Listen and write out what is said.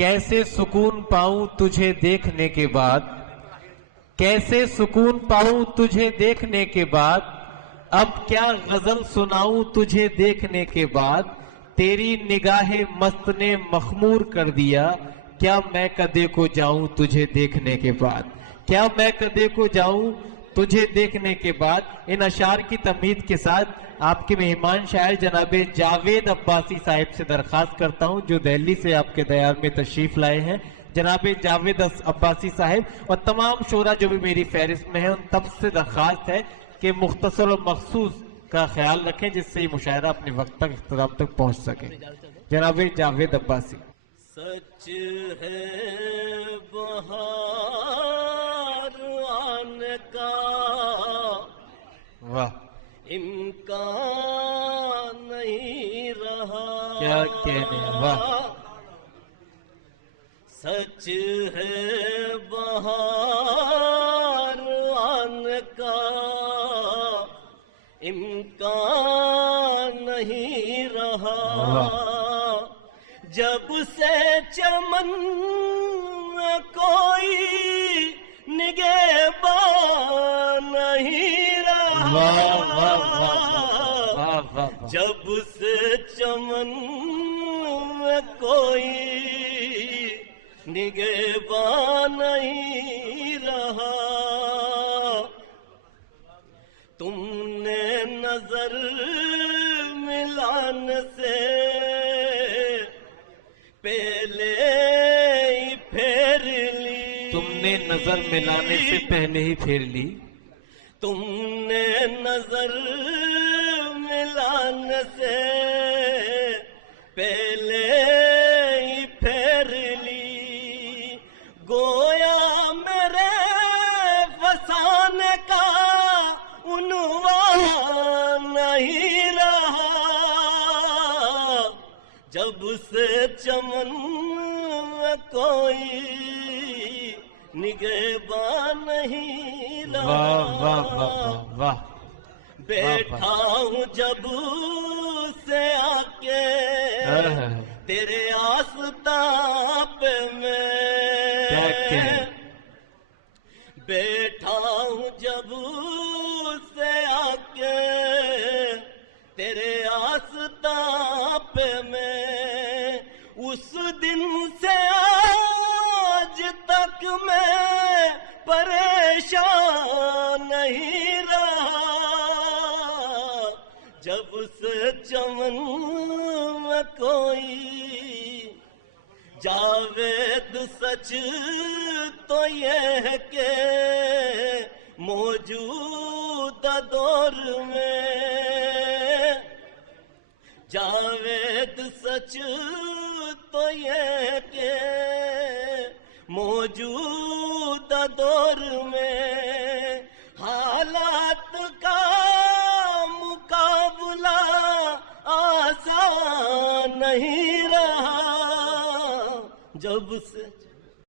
कैसे सुकून पाऊं तुझे देखने के बाद, कैसे सुकून पाऊं तुझे देखने के बाद, अब क्या गजल सुनाऊं तुझे देखने के बाद, तेरी निगाहे मस्त ने मखमूर कर दिया, क्या मैं कदे को जाऊं तुझे देखने के बाद, क्या मैं कदे को जाऊं तुझे देखने के बाद। इन अशार की तमहीद के साथ आपके मेहमान शायर जनाब जावेद अब्बासी साहिब से दरख्वास्त करता हूं, जो दिल्ली से आपके दयार में तशरीफ लाए हैं। जनाब जावेद अब्बासी साहिब और तमाम शोरा जो भी मेरी फहरिस्त में है, उन तब से दरख्वास्त है कि मुख्तसर और मखसूस का ख्याल रखें, जिससे ये मुशायरा अपने वक्त तक इख्तिताम तक पहुंच सके। जनाब जावेद अब्बासी। सच है बहार आने का, वाह, इम्कान नहीं रहा, क्या कहने, वाह। सच है बहार आने का, इम्कान नहीं रहा, जब से चमन में कोई निगहबान नहीं रहा, जब से चमन में कोई निगहबान नहीं रहा, तुमने नजर मिलाने से पहले ही फेर ली, तुमने नजर मिलाने से पहले ही फेर ली, तुमने नजर मिलाने से पहले ही फेर ली, गोया मेरे फसाने का उन्वान नहीं रहा, जब से चमन में कोई निगहबान नहीं रहा। वाह वाह वाह वाह। बैठा हूँ जब से आके तेरे आस्ताप में, बैठा हूँ जब से आके तेरे आस्ताप में, उस दिन से आज तक मैं परेशान नहीं रहा, जब से चमन में कोई जावेद सच तो ये है कि मौजूदा दौर में, जावेद सच तो ये है कि मौजूदा दौर में हालात का मुकाबला आसान नहीं रहा, जब से